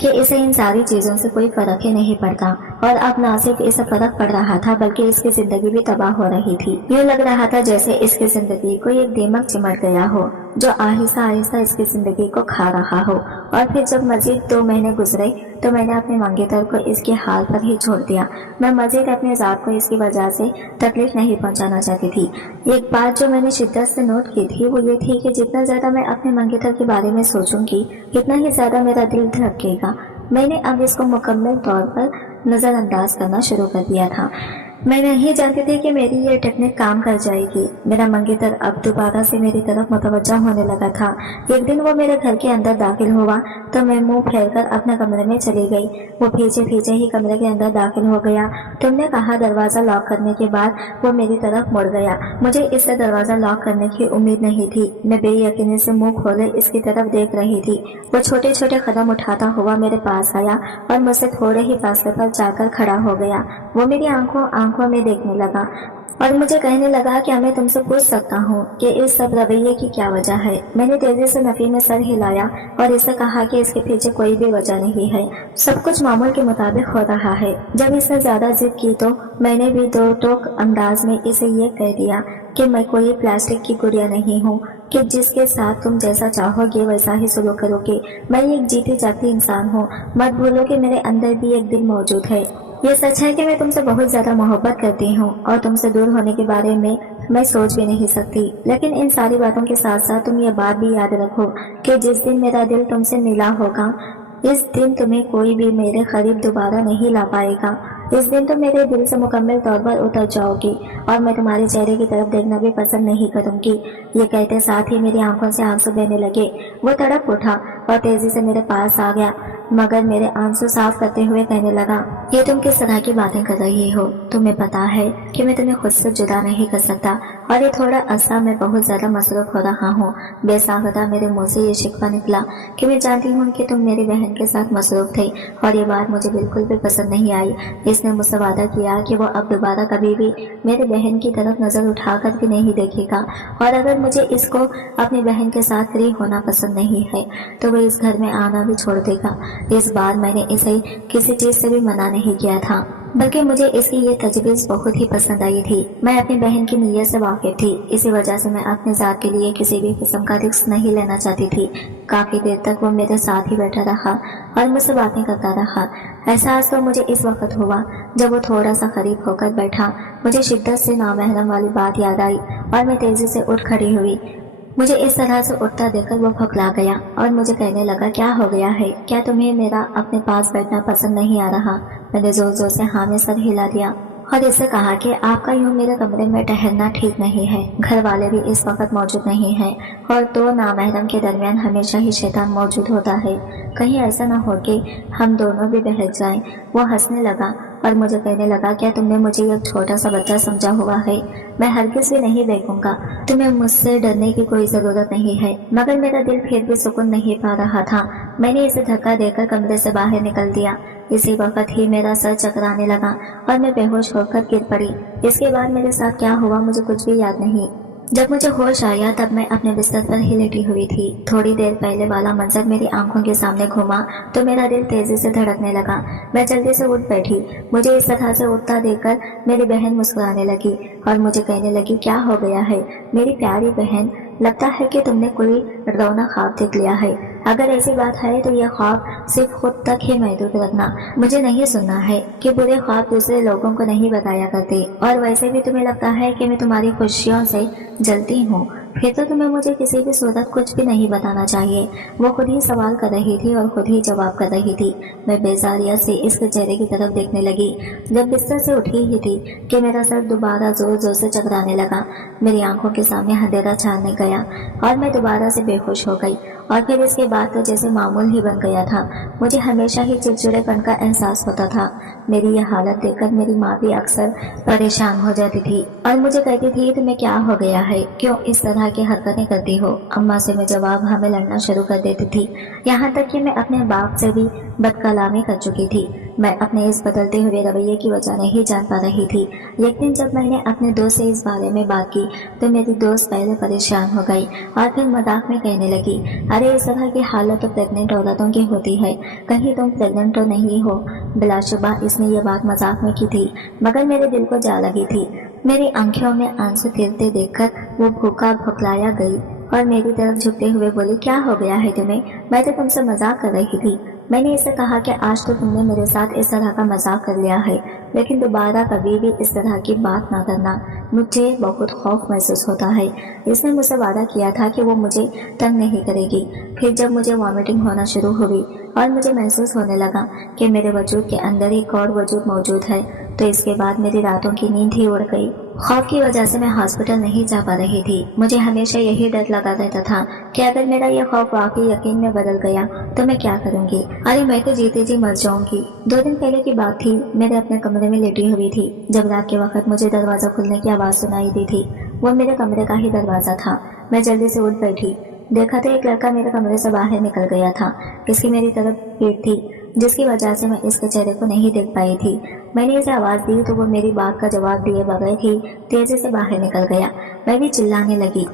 कि इसे इन सारी चीज़ों से कोई फर्क ही नहीं पड़ता, और अब ना सिर्फ इसे फर्क पड़ रहा था बल्कि इसकी जिंदगी भी तबाह हो रही थी। यूँ लग रहा था जैसे इसकी जिंदगी को एक दीमक चिमट गया हो जो आहिस्ता आहिस्ता इसकी जिंदगी को खा रहा हो। और फिर जब मजीद 2 महीने गुजरे तो मैंने अपने मंगेतर को इसके हाल पर ही छोड़ दिया। मैं मजीद अपने ज़ात को इसकी वजह से तकलीफ नहीं पहुंचाना चाहती थी। एक बात जो मैंने शिद्दत से नोट की थी वो ये थी कि जितना ज़्यादा मैं अपने मंगेतर के बारे में सोचूंगी इतना ही ज़्यादा मेरा दिल धड़केगा। मैंने अब इसको मुकम्मल तौर पर नज़रअंदाज करना शुरू कर दिया था। मैं नहीं जानती थी कि मेरी ये टेक्निक काम कर जाएगी। मेरा मंगेतर अब दोबारा से मेरी तरफ मुतवज्जा होने लगा था। एक दिन वो मेरे घर के अंदर दाखिल हुआ तो मैं मुंह फेरकर अपने कमरे में चली गई। वो भीजे भीजे ही कमरे के अंदर दाखिल हो गया। तुमने कहा दरवाज़ा लॉक करने के बाद वो मेरी तरफ मुड़ गया। मुझे इससे दरवाज़ा लॉक करने की उम्मीद नहीं थी। मैं बेयकीनी से मुँह खोले इसकी तरफ देख रही थी। वो छोटे छोटे कदम उठाता हुआ मेरे पास आया और मुझसे थोड़े ही फासले पर जाकर खड़ा हो गया। वो मेरी आंखों में देखने लगा और मुझे कहने लगा क्या मैं तुमसे पूछ सकता हूँ कि इस सब रवैये की क्या वजह है। मैंने तेजी से नफी में सर हिलाया और इससे कहा कि इसके पीछे कोई भी वजह नहीं है, सब कुछ मामूल के मुताबिक हो रहा है। जब इसने ज्यादा जिद की तो मैंने भी दो टोक अंदाज में इसे ये कह दिया कि मैं कोई प्लास्टिक की गुड़िया नहीं हूँ कि जिसके साथ तुम जैसा चाहोगे वैसा ही सलूक करोगे। मैं एक जीती जागती इंसान हूँ। मत भूलो कि मेरे अंदर भी एक दिल मौजूद है। ये सच है कि मैं तुमसे बहुत ज्यादा मोहब्बत करती हूँ और तुमसे दूर होने के बारे में मैं सोच भी नहीं सकती। लेकिन इन सारी बातों के साथ साथ तुम ये बात भी याद रखो कि जिस दिन मेरा दिल तुमसे मिला होगा इस दिन तुम्हें कोई भी मेरे करीब दोबारा नहीं ला पाएगा। इस दिन तुम मेरे दिल से मुकम्मल तौर पर उतर जाओगी और मैं तुम्हारे चेहरे की तरफ देखना भी पसंद नहीं करूंगी। ये कहते साथ ही मेरी आंखों से आंसू बहने लगे। वो तड़प उठा और तेजी से मेरे पास आ गया, मगर मेरे आंसू साफ करते हुए कहने लगा, ये तुम किस तरह की बातें कर रही हो? तुम्हें पता है कि मैं तुम्हें खुद से जुदा नहीं कर सकता और ये थोड़ा अर्सा मैं बहुत ज्यादा मसरूफ हो रहा हूँ। बेसाख्ता मेरे मुंह से ये शिकवा निकला कि मैं जानती हूँ कि तुम मेरी बहन के साथ मसरूफ थे और ये बात मुझे बिल्कुल भी पसंद नहीं आई। इसने मुझसे वादा किया कि वो अब दोबारा कभी भी मेरी बहन की तरफ नजर उठाकर भी नहीं देखेगा और अगर मुझे इसको अपनी बहन के साथ फ्री होना पसंद नहीं है तो वो इस घर में आना भी छोड़ देगा। इस बार मैंने इसे किसी चीज से भी मना नहीं किया था, बल्कि मुझे इसकी ये तजवीज़ बहुत ही पसंद आई थी। मैं अपनी बहन की नीयत से वाकिफ थी, इसी वजह से मैं अपने ज़ात के लिए किसी भी किस्म का रिस्क नहीं लेना चाहती थी। काफ़ी देर तक वो मेरे साथ ही बैठा रहा और मुझसे बातें करता रहा। एहसास तो मुझे इस वक्त हुआ जब वो थोड़ा सा करीब होकर बैठा। मुझे शिद्दत से नामहरम वाली बात याद आई और मैं तेज़ी से उठ खड़ी हुई। मुझे इस तरह से उठता देखकर वो भुखला गया और मुझे कहने लगा, क्या हो गया है? क्या तुम्हें मेरा अपने पास बैठना पसंद नहीं आ रहा? मैंने जोर जोर से हाँ में सर हिला दिया और इससे कहा कि आपका यूँ मेरे कमरे में ठहरना ठीक नहीं है। घर वाले भी इस वक्त मौजूद नहीं हैं और 2 नामहरम के दरमियान हमेशा ही शैतान मौजूद होता है। कहीं ऐसा ना हो कि हम दोनों भी बहक जाएं। वो हंसने लगा और मुझे कहने लगा, क्या तुमने मुझे एक छोटा सा बच्चा समझा हुआ है? मैं हरगिज़ भी नहीं देखूंगा। तुम्हें मुझसे डरने की कोई ज़रूरत नहीं है। मगर मेरा दिल फिर भी सुकून नहीं पा रहा था। मैंने इसे धक्का देकर कमरे से बाहर निकल दिया। इसी वक्त ही मेरा सर चकराने लगा और मैं बेहोश होकर गिर पड़ी। इसके बाद मेरे साथ क्या हुआ मुझे कुछ भी याद नहीं। जब मुझे होश आया तब मैं अपने बिस्तर पर ही लेटी हुई थी। थोड़ी देर पहले वाला मंजर मेरी आंखों के सामने घूमा तो मेरा दिल तेजी से धड़कने लगा। मैं जल्दी से उठ बैठी। मुझे इस तरह से उठता देखकर मेरी बहन मुस्कुराने लगी और मुझे कहने लगी, क्या हो गया है मेरी प्यारी बहन? लगता है कि तुमने कोई डरावना ख्वाब देख लिया है। अगर ऐसी बात है तो यह ख्वाब सिर्फ खुद तक ही महदूद रखना। मुझे नहीं सुनना है कि बुरे ख्वाब दूसरे लोगों को नहीं बताया करते। और वैसे भी तुम्हें लगता है कि मैं तुम्हारी खुशियों से जलती हूँ, फिर तो तुम्हें मुझे किसी भी सूरत कुछ भी नहीं बताना चाहिए। वो खुद ही सवाल कर रही थी और खुद ही जवाब कर रही थी। मैं बेजारियत से इसके चेहरे की तरफ देखने लगी। जब बिस्तर से उठी ही थी कि मेरा सर दोबारा जोर जोर से चकराने लगा। मेरी आंखों के सामने अंधेरा छाने गया और मैं दोबारा से बेहोश हो गई। और फिर इसके बाद तो जैसे मामूल ही बन गया था। मुझे हमेशा ही चिड़चिड़ेपन का एहसास होता था। मेरी यह हालत देखकर मेरी माँ भी अक्सर परेशान हो जाती थी और मुझे कहती थी तुम्हें क्या हो गया है, क्यों इस तरह की हरकतें करती हो। अम्मा से मैं जवाब हमें लड़ना शुरू कर देती थी, यहाँ तक कि मैं अपने बाप से भी बदकलामी कर चुकी थी। मैं अपने इस बदलते हुए रवैये की वजह नहीं जान पा रही थी। एक दिन जब मैंने अपने दोस्त से इस बारे में बात की तो मेरी दोस्त पहले परेशान हो गई और फिर मजाक में कहने लगी, अरे इस तरह की हालत तो प्रेग्नेंट औरतों की होती है, कहीं तुम प्रेग्नेंट तो नहीं हो। बिलाशुबा इसने ये बात मजाक में की थी, मगर मेरे दिल को जा लगी थी। मेरी आंखों में आंसू गिरते देखकर वो भूखा भुखलाया गई और मेरी तरफ झुकते हुए बोली, क्या हो गया है तुम्हें, मैं तो तुमसे मजाक कर रही थी। मैंने इसे कहा कि आज तो तुमने मेरे साथ इस तरह का मजाक कर लिया है, लेकिन दोबारा कभी भी इस तरह की बात ना करना, मुझे बहुत खौफ महसूस होता है। इसने मुझसे वादा किया था कि वो मुझे तंग नहीं करेगी। फिर जब मुझे वॉमिटिंग होना शुरू हुई और मुझे महसूस होने लगा कि मेरे वजूद के अंदर एक और वजूद मौजूद है, तो इसके बाद मेरी रातों की नींद ही उड़ गई। खौफ की वजह से मैं हॉस्पिटल नहीं जा पा रही थी। मुझे हमेशा यही डर लगा रहता था कि अगर मेरा यह खौफ वाकई यकीन में बदल गया तो मैं क्या करूंगी। अरे मैं तो जीते जी मर जाऊंगी। 2 दिन पहले की बात थी, मेरे अपने कमरे में लेटी हुई थी जब रात के वक्त मुझे दरवाजा खुलने की आवाज़ सुनाई दी थी। वो मेरे कमरे का ही दरवाज़ा था। मैं जल्दी से उठ बैठी, देखा तो एक लड़का मेरे कमरे से बाहर निकल गया था। इसकी मेरी तरफ पीठ थी, जिसकी वजह से मैं इसके चेहरे को नहीं देख पाई थी। मैंने इसे आवाज़ दी तो वो मेरी बात का जवाब दिए बगैर ही तेजी से बाहर निकल गया। मैं भी चिल्लाने लगी।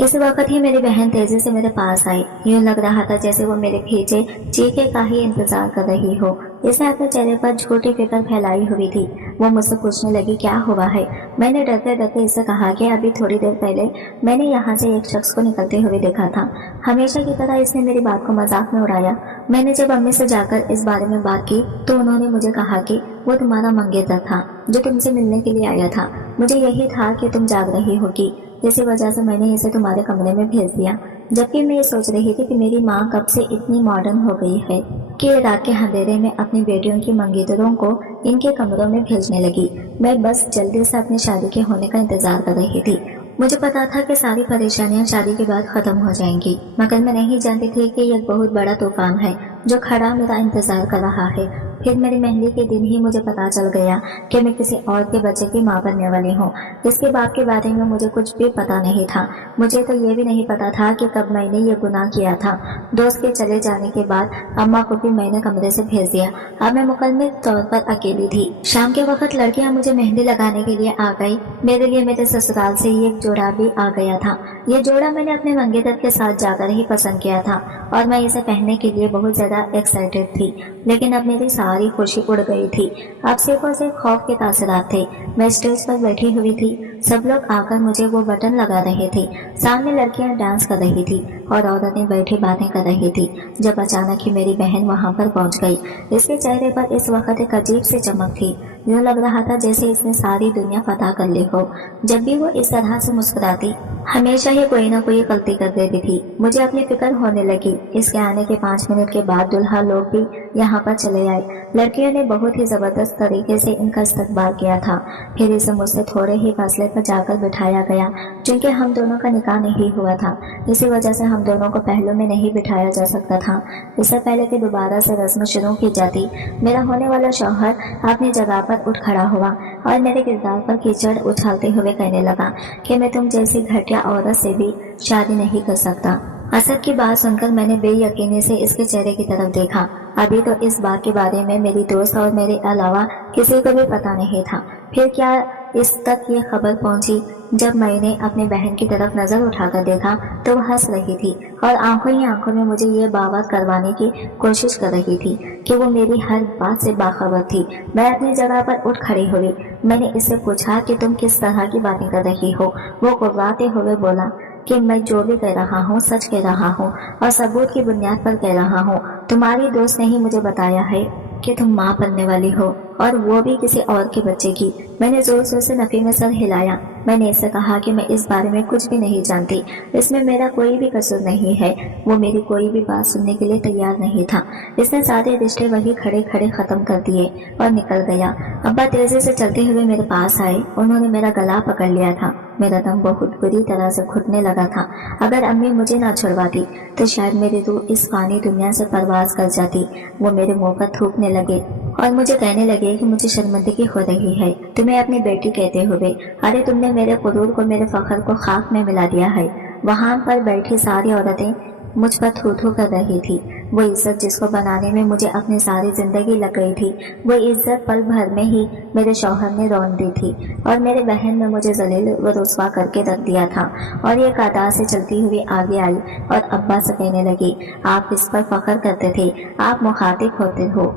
इस वक्त ही मेरी बहन तेजी से मेरे पास आई। यूं लग रहा था जैसे वो मेरे पीछे चीखे का ही इंतजार कर रही हो। इसने अपने चेहरे पर झूठी फिक्र फैलाई हुई थी। वो मुझसे पूछने लगी, क्या हुआ है। मैंने डरते डरते इससे कहा कि अभी थोड़ी देर पहले मैंने यहाँ से एक शख्स को निकलते हुए देखा था। हमेशा की तरह इसने मेरी बात को मजाक में उड़ाया। मैंने जब अम्मी से जाकर इस बारे में बात की तो उन्होंने मुझे कहा कि वो तुम्हारा मंगेतर था जो तुमसे मिलने के लिए आया था। मुझे यही था कि तुम जाग रही होगी, इसी वजह से मैंने इसे तुम्हारे कमरे में भेज दिया। जबकि मैं ये सोच रही थी कि मेरी माँ कब से इतनी मॉडर्न हो गई है कि रात के अंधेरे में अपनी बेटियों की मंगेतरों को इनके कमरों में भेजने लगी। मैं बस जल्दी से अपनी शादी के होने का इंतजार कर रही थी। मुझे पता था कि सारी परेशानियां शादी के बाद खत्म हो जाएंगी, मगर मैं नहीं जानती थी कि यह बहुत बड़ा तूफान है जो खड़ा मेरा इंतजार कर रहा है। फिर मेरी मेहंदी के दिन ही मुझे पता चल गया कि मैं किसी और के बच्चे की मां बनने वाली हूँ। इसके बाप के बारे में मुझे कुछ भी पता नहीं था। मुझे तो ये भी नहीं पता था कि कब मैंने ये गुनाह किया था। दोस्त के चले जाने के बाद अम्मा को भी मैंने कमरे से भेज दिया। अब मैं मुकम्मल तौर पर अकेली थी। शाम के वक्त लड़कियां मुझे मेहंदी लगाने के लिए आ गई। मेरे लिए मेरे ससुराल से एक जोड़ा भी आ गया था। ये जोड़ा मैंने अपने मंगेतर के साथ जाकर ही पसंद किया था और मैं इसे पहनने के लिए बहुत ज्यादा एक्साइटेड थी, लेकिन अब मेरी सारी खुशी उड़ गई थी। अब सिर्फ और सिर्फ खौफ के तासरात थे। मैं स्टेज पर बैठी हुई थी, सब लोग आकर मुझे वो बटन लगा रहे थे। सामने लड़कियां डांस कर रही थी और औरतें बैठी बातें कर रही थी। जब अचानक ही मेरी बहन वहां पर पहुंच गई। इसके चेहरे पर इस वक्त एक अजीब सी चमक थी। यूं लग रहा था जैसे इसने सारी दुनिया फतह कर ली हो। जब भी वो इस तरह से मुस्कुराती हमेशा ही कोई ना कोई गलती कर देती थी। मुझे अपनी फिक्र होने लगी। इसके आने के 5 मिनट के बाद दुल्हा लोग भी यहाँ पर चले आए। लड़कियों ने बहुत ही जबरदस्त तरीके से इनका इस्तकबाल किया था। फिर इसे मुझसे थोड़े ही फासले पर जाकर बिठाया गया, क्योंकि हम दोनों का निकाह नहीं हुआ था। इसी वजह से हम दोनों को पहलू में नहीं बिठाया जा सकता था। इससे पहले कि दोबारा से रस्म शुरू की जाती, मेरा होने वाला शौहर अपनी जगह पर उठ खड़ा हुआ और मेरे किरदार पर कीचड़ उछालते हुए कहने लगा कि मैं तुम जैसी घटिया औरत से भी शादी नहीं कर सकता। असद की बात सुनकर मैंने बेयकीनी से इसके चेहरे की तरफ देखा। अभी तो इस बात के बारे में मेरी दोस्त और मेरे अलावा किसी को भी पता नहीं था। फिर क्या इस तक ये खबर पहुंची। जब मैंने अपनी बहन की तरफ नजर उठाकर देखा तो वह हंस रही थी और आंखों ही आंखों में मुझे ये बात करवाने की कोशिश कर रही थी कि वो मेरी हर बात से बाखबर थी। मैं अपनी जगह पर उठ खड़ी हुई। मैंने इससे पूछा कि तुम किस तरह की बातें कर रही हो। वो कुर्राते हुए बोला कि मैं जो भी कह रहा हूँ सच कह रहा हूँ और सबूत की बुनियाद पर कह रहा हूँ। तुम्हारी दोस्त ने ही मुझे बताया है कि तुम माँ बनने वाली हो, और वो भी किसी और के बच्चे की। मैंने जोर जोर से नफी में सर हिलाया। मैंने इससे कहा कि मैं इस बारे में कुछ भी नहीं जानती, इसमें मेरा कोई भी कसूर नहीं है। वो मेरी कोई भी बात सुनने के लिए तैयार नहीं था। इसने सारे रिश्ते वही खड़े खड़े खत्म कर दिए और निकल गया। अब्बा तेजी से चलते हुए मेरे पास आए। उन्होंने मेरा गला पकड़ लिया था मेरा दम बहुत बुरी तरह से घुटने लगा था। अगर अम्मी मुझे ना छुड़वाती तो शायद मेरी रूह इस फानी दुनिया से परवाज कर जाती। वो मेरे मुंह पर थूकने लगे और मुझे कहने लगे कि मुझे शर्मिंदगी हो रही है तुम्हें अपनी बेटी कहते हुए। अरे तुमने मेरे गुरूर को, मेरे फख्र को खाक में मिला दिया है। वहां पर बैठी सारी औरतें मुझ पर थू थू कर रही थी। वो इज्जत जिसको बनाने में मुझे अपनी सारी जिंदगी लग गई थी, वो इज्जत पल भर में ही मेरे शौहर ने रौंद दी थी और मेरे बहन ने मुझे जलील व रुस्वा करके रख दिया था। और ये कादा से चलती हुई आगे आई और अब्बा से कहने लगी, आप इस पर फख्र करते थे, आप मुखातिब होते हो,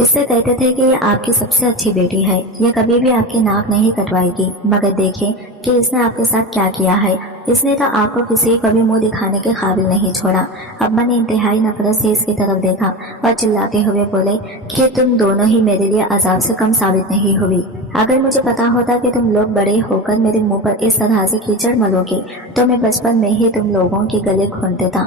इससे कहते थे कि ये आपकी सबसे अच्छी बेटी है, ये कभी भी आपकी नाक नहीं कटवाएगी। मगर देखें कि इसने आपके साथ क्या किया है। इसने तो आपको किसी को भी मुंह दिखाने के काबिल नहीं छोड़ा। अब्बा ने इंतहाई नफरत से इसकी तरफ देखा और चिल्लाते हुए बोले कि तुम दोनों ही मेरे लिए अजाब से कम साबित नहीं हुई। अगर मुझे पता होता कि तुम लोग बड़े होकर मेरे मुंह पर इस तरह से कीचड़ मलोगे तो मैं बचपन में ही तुम लोगों के गले घोंट देता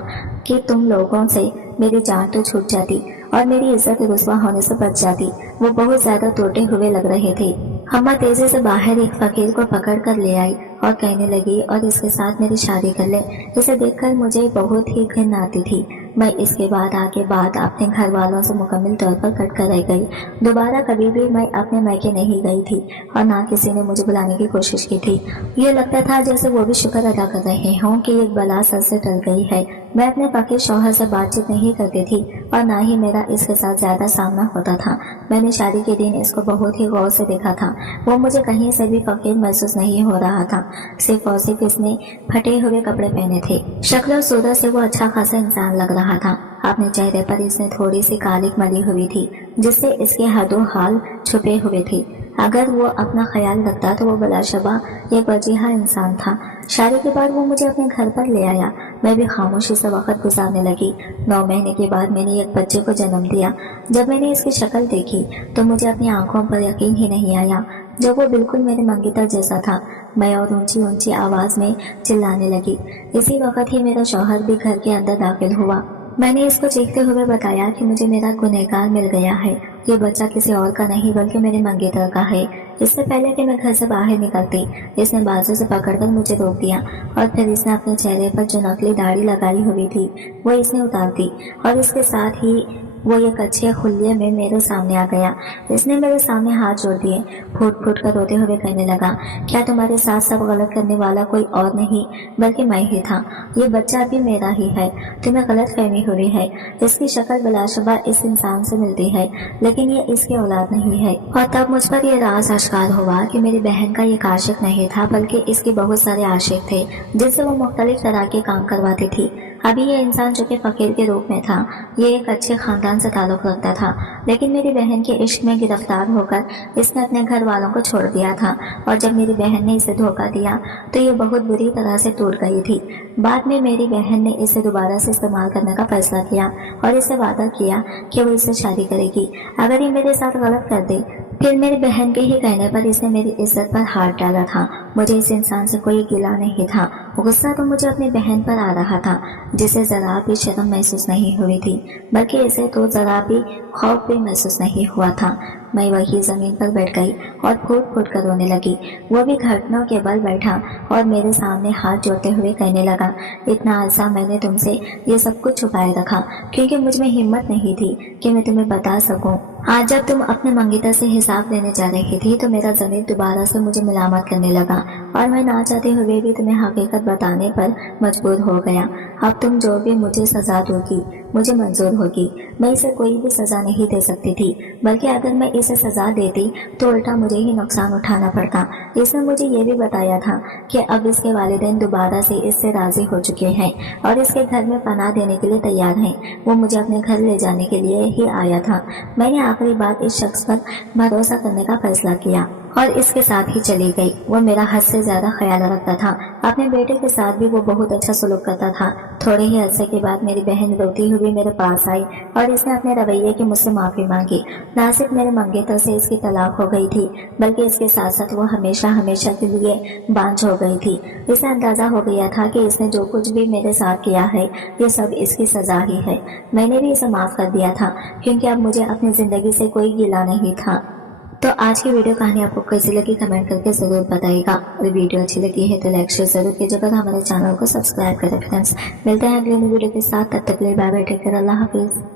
कि तुम लोगों से मेरी जान तो छूट जाती और मेरी इज्जत रुस्वा होने से बच जाती। वो बहुत ज्यादा टूटे हुए लग रहे थे। अम्मा तेजी से बाहर एक फकीर को पकड़ कर ले आई और कहने लगी, और इसके साथ मेरी शादी कर ले। इसे देखकर मुझे बहुत ही घिन आती थी। मैं इसके बाद आगे बात अपने घर वालों से मुकम्मल तौर पर कट कर रह गई। दोबारा कभी भी मैं अपने मायके नहीं गई थी और ना किसी ने मुझे बुलाने की कोशिश की थी। ये लगता था जैसे वो भी शुक्र अदा कर रहे हों कि एक बला सर से टल गई है। मैं अपने फकीर शौहर से बातचीत नहीं करती थी और ना ही मेरा इसके साथ ज्यादा सामना होता था। मैंने शादी के दिन इसको बहुत ही गौर से देखा था। वो मुझे कहीं से भी फकीर महसूस नहीं हो रहा था। सिर्फ और सिर्फ इसने फटे हुए कपड़े पहने थे। शक्ल और सूरत से वो अच्छा खासा इंसान लग रहा था। अपने चेहरे पर इसने थोड़ी सी कालिक मली हुई थी जिससे इसके हदो हाल छुपे हुए थे। अगर वो अपना ख्याल रखता तो वो बलाशबा एक वजीहा इंसान था। शादी के बाद वो मुझे अपने घर पर ले आया। मैं भी खामोशी से वक्त गुजारने लगी। 9 महीने के बाद मैंने एक बच्चे को जन्म दिया। जब मैंने इसकी शक्ल देखी तो मुझे अपनी आंखों पर यकीन ही नहीं आया। जब वो बिल्कुल मेरे मंगेतर जैसा था। मैं और ऊंची ऊंची आवाज में चिल्लाने लगी। इसी वक्त ही मेरा शौहर भी घर के अंदर दाखिल हुआ। मैंने इसको चीखते हुए बताया कि मुझे मेरा गुनहगार मिल गया है। ये बच्चा किसी और का नहीं बल्कि मेरे मंगेतर का है। इससे पहले कि मैं घर से बाहर निकलती इसने बाजू से पकड़कर मुझे रोक दिया और फिर इसने अपने चेहरे पर जो नकली दाढ़ी लगाई हुई थी वो इसने उतार दी और इसके साथ ही वो एक अच्छे खुल्ले में मेरे सामने आ गया। इसने मेरे सामने हाथ जोड़ दिए। फूट फूट कर रोते हुए कहने लगा, क्या तुम्हारे साथ सब गलत करने वाला कोई और नहीं बल्कि मैं ही था। ये बच्चा भी मेरा ही है। तुम्हें गलत फहमी हुई है। इसकी शक्ल बिलाशुबा इस इंसान से मिलती है लेकिन ये इसकी औलाद नहीं है। और तब मुझ पर यह राज आश्कार हुआ कि मेरी बहन का एक आशिक नहीं था बल्कि इसके बहुत सारे आशिक थे जिनसे वो मुख्तलिफ तरह के काम करवाती थी। अभी ये इंसान जो कि फकीर के रूप में था, ये एक अच्छे खानदान से ताल्लुक रखता था लेकिन मेरी बहन के इश्क में गिरफ्तार होकर इसने अपने घर वालों को छोड़ दिया था। और जब मेरी बहन ने इसे धोखा दिया तो ये बहुत बुरी तरह से टूट गई थी। बाद में मेरी बहन ने इसे दोबारा से इस्तेमाल करने का फैसला किया और इससे वादा किया कि वो इससे शादी करेगी अगर ये मेरे साथ गलत कर दे। फिर मेरी बहन के ही कहने पर इसने मेरी इज्जत पर हाथ डाला था। मुझे इस इंसान से कोई गिला नहीं था। गुस्सा तो मुझे अपनी बहन पर आ रहा था जिसे जरा भी शर्म महसूस नहीं हुई थी बल्कि इसे तो जरा भी खौफ भी महसूस नहीं हुआ था। मैं वही जमीन पर बैठ गई और फूट फूट कर रोने लगी। वो भी घुटनों के बल बैठा और मेरे सामने हाथ जोड़ते हुए कहने लगा, इतना अरसा मैंने तुमसे ये सब कुछ छुपाए रखा क्योंकि मुझ में हिम्मत नहीं थी कि मैं तुम्हें बता सकूं। आज जब तुम अपने मंगेतर से हिसाब लेने जा रही थी तो मेरा ज़मीर दोबारा से मुझे मलामत करने लगा और मैं ना चाहते हुए भी तुम्हें हकीकत बताने पर मजबूर हो गया। अब तुम जो भी मुझे सजा दोगी मुझे मंजूर होगी। मैं इसे कोई भी सजा नहीं दे सकती थी बल्कि अगर मैं इसे सजा देती तो उल्टा मुझे ही नुकसान उठाना पड़ता। इसने मुझे ये भी बताया था कि अब इसके वालिदैन दोबारा से इससे राजी हो चुके हैं और इसके घर में पनाह देने के लिए तैयार हैं। वो मुझे अपने घर ले जाने के लिए ही आया था। मैंने आखिरी बात इस शख्स पर भरोसा करने का फैसला किया और इसके साथ ही चली गई। वो मेरा हद से ज्यादा ख्याल रखता था। अपने बेटे के साथ भी वो बहुत अच्छा सलूक करता था। थोड़े ही अरसे के बाद मेरी बहन रोती हुई मेरे पास आई और इसने अपने रवैये की मुझसे माफी मांगी। ना सिर्फ मेरे मंगेतर से इसकी तलाक हो गई थी बल्कि इसके साथ साथ वो हमेशा हमेशा के लिए बांझ हो गई थी। इसे अंदाजा हो गया था कि इसने जो कुछ भी मेरे साथ किया है ये सब इसकी सजा ही है। मैंने भी इसे माफ कर दिया था क्योंकि अब मुझे अपनी जिंदगी से कोई गिला नहीं था। तो आज की वीडियो कहानी आपको कैसी लगी कमेंट करके ज़रूर बताइएगा। और वीडियो अच्छी लगी है तो लाइक शेयर ज़रूर कीजिएगा, हमारे चैनल को सब्सक्राइब करें फ्रेंड्स। मिलते हैं अगले वीडियो के साथ, तब तक के लिए बाय बाय, टेक केयर, अल्लाह हाफिज़।